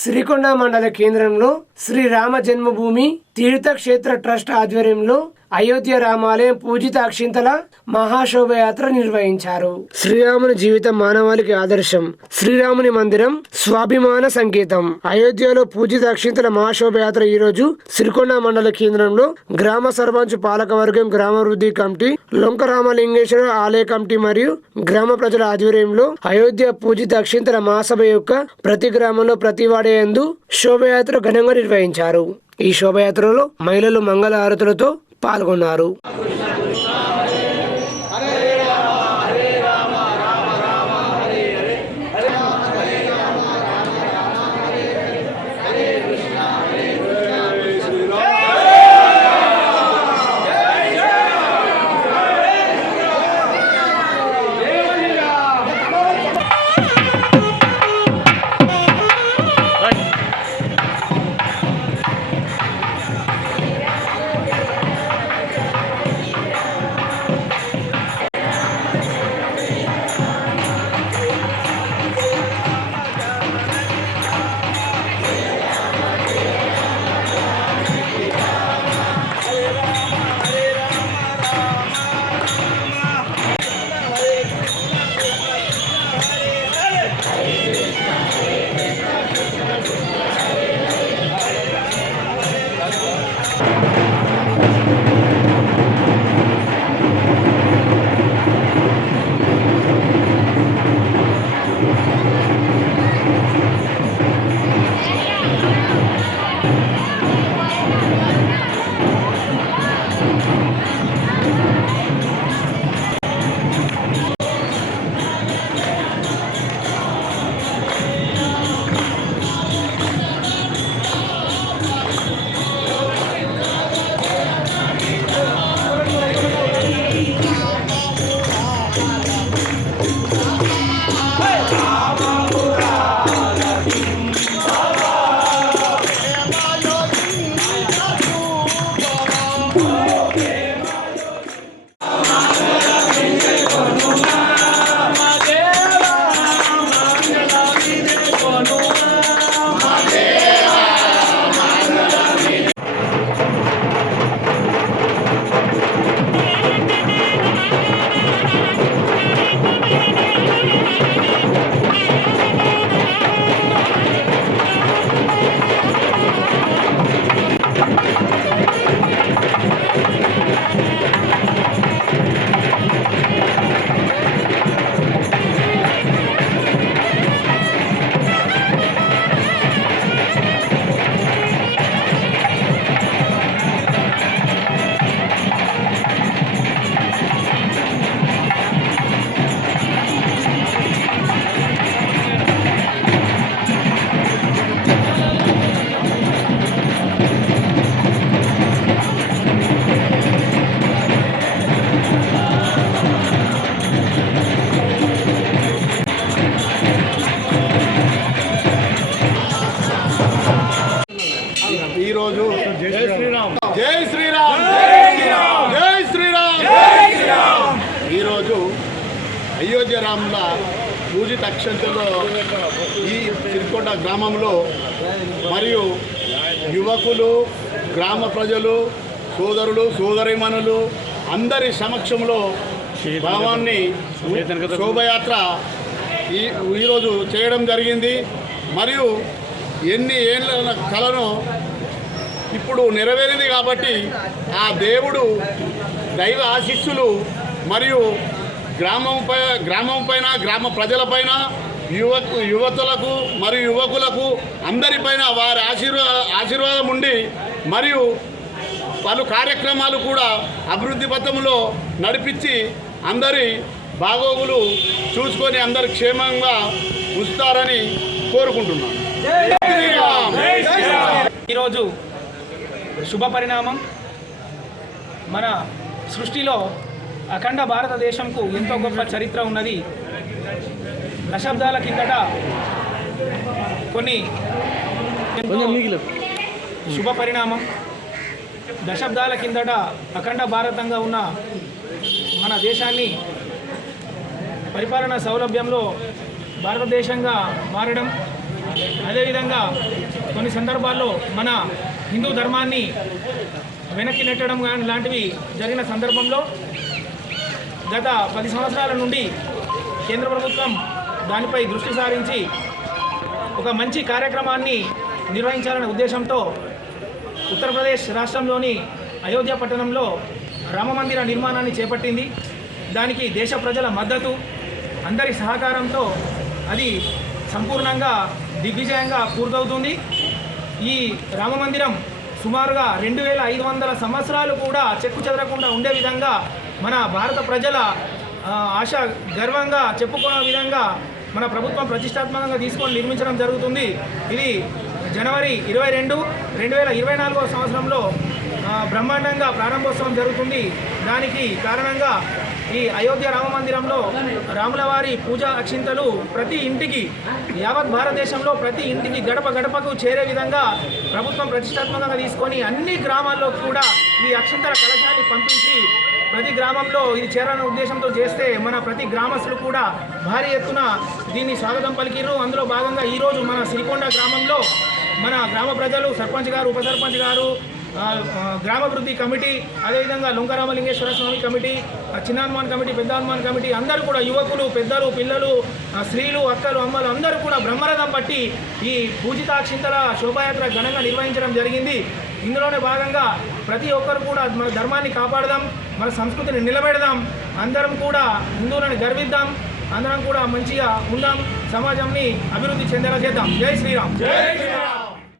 సిరికొండ మండల కేంద్రంలో శ్రీ రామ జన్మభూమి తీర్థక్షేత్ర ట్రస్ట్ ఆధ్వర్యంలో అయోధ్య రామాలయం పూజిత అక్షింతల మహాశోభయాత్ర నిర్వహించారు. శ్రీరాముని జీవితం మానవాళికి ఆదర్శం. శ్రీరాముని మందిరం స్వాభిమాన సంకేతం. అయోధ్యలో పూజిత అక్షింతల మహాశోభయాత్ర ఈ రోజు సిరికొండ మండల కేంద్రంలో గ్రామ సర్పంచ్ పాలకవర్గం, గ్రామాభివృద్ధి కమిటీ, లొంక రామలింగేశ్వర ఆలయ కమిటీ మరియు గ్రామ ప్రజల ఆధ్వర్యంలో అయోధ్య పూజిత అక్షింతల మహాసభ యొక్క ప్రతి గ్రామంలో ప్రతి వాడేందు శోభయాత్ర ఘనంగా నిర్వహించారు. ఈ శోభయాత్రలో మహిళలు మంగళ హారతులతో పాల్గొన్నారు. ఈరోజు జై శ్రీరామ్, జై శ్రీరామ్, జై శ్రీరామ్, జై శ్రీరామ్. ఈరోజు అయోధ్య రాముల పూజిత అక్షంతలో ఈ సిరికొండ గ్రామంలో మరియు యువకులు, గ్రామ ప్రజలు, సోదరులు, సోదరీమణులు అందరి సమక్షంలో భావాన్ని శోభయాత్ర ఈరోజు చేయడం జరిగింది. మరియు ఎన్ని ఏళ్ళ కలను ఇప్పుడు నెరవేరింది కాబట్టి ఆ దేవుడు దైవ ఆశీస్సులు మరియు గ్రామం పైన, గ్రామ ప్రజలపైన, యువతులకు మరియు యువకులకు అందరిపైన వారి ఆశీర్వాదం ఉండి మరియు పలు కార్యక్రమాలు కూడా అభివృద్ధి పథంలో నడిపించి అందరి బాగోగులు చూసుకొని అందరు క్షేమంగా ఉంచుతారని కోరుకుంటున్నాను. ఈరోజు శుభ పరిణామం. మన సృష్టిలో అఖండ భారతదేశంకు ఎంతో గొప్ప చరిత్ర ఉన్నది. దశాబ్దాల కిందట కొన్ని శుభ పరిణామం. దశాబ్దాల కిందట అఖండ భారతంగా ఉన్న మన దేశాన్ని పరిపాలన సౌలభ్యంలో భారతదేశంగా మారడం, అదేవిధంగా కొన్ని సందర్భాల్లో మన హిందూ ధర్మాన్ని వెనక్కి నెట్టడం కానీ లాంటివి జరిగిన సందర్భంలో గత 10 సంవత్సరాల నుండి కేంద్ర ప్రభుత్వం దానిపై దృష్టి సారించి ఒక మంచి కార్యక్రమాన్ని నిర్వహించాలనే ఉద్దేశంతో ఉత్తరప్రదేశ్ రాష్ట్రంలోని అయోధ్య పట్టణంలో రామమందిర నిర్మాణాన్ని చేపట్టింది. దానికి దేశ ప్రజల మద్దతు, అందరి సహకారంతో అది సంపూర్ణంగా దిగ్విజయంగా పూర్తవుతుంది. ఈ రామమందిరం సుమారుగా 2500 సంవత్సరాలు కూడా చెక్కు చెదరకుండా ఉండే విధంగా మన భారత ప్రజల ఆశ గర్వంగా చెప్పుకునే విధంగా మన ప్రభుత్వం ప్రతిష్టాత్మకంగా తీసుకొని నిర్మించడం జరుగుతుంది. ఇది జనవరి 22, 2024 సంవత్సరంలో బ్రహ్మాండంగా ప్రారంభోత్సవం జరుగుతుంది. దానికి కారణంగా ఈ అయోధ్య రామ మందిరంలో రాముల వారి పూజా అక్షింతలు ప్రతి ఇంటికి, యావత్ భారతదేశంలో ప్రతి ఇంటికి గడప గడపకు చేరే విధంగా ప్రభుత్వం ప్రతిష్టాత్మకంగా తీసుకొని అన్ని గ్రామాల్లో కూడా ఈ అక్షింతల కలశాన్ని పంపించి ప్రతి గ్రామంలో ఇది చేరాలనే ఉద్దేశంతో చేస్తే మన ప్రతి గ్రామస్తులు కూడా భారీ ఎత్తున దీన్ని స్వాగతం పలికిర్రు. అందులో భాగంగా ఈరోజు మన సిరికొండ గ్రామంలో మన గ్రామ ప్రజలు, సర్పంచ్ గారు, ఉప సర్పంచ్ గారు, గ్రామాభివృద్ధి కమిటీ, అదేవిధంగా లొంకరామలింగేశ్వర స్వామి కమిటీ, చిన్న హనుమాన్ కమిటీ, పెద్ద హనుమాన్ కమిటీ అందరూ కూడా యువకులు, పెద్దలు, పిల్లలు, స్త్రీలు, అక్కలు, అమ్మలు అందరూ కూడా బ్రహ్మరథం పట్టి ఈ పూజితాక్షింతల శోభాయాత్ర ఘనంగా నిర్వహించడం జరిగింది. ఇందులోనే భాగంగా ప్రతి ఒక్కరు కూడా మన ధర్మాన్ని కాపాడదాం, మన సంస్కృతిని నిలబెడదాం, అందరం కూడా హిందువులను గర్విద్దాం, అందరం కూడా మంచిగా ఉందాం, సమాజంని అభివృద్ధి చెందేలా చేద్దాం. జై శ్రీరామ్.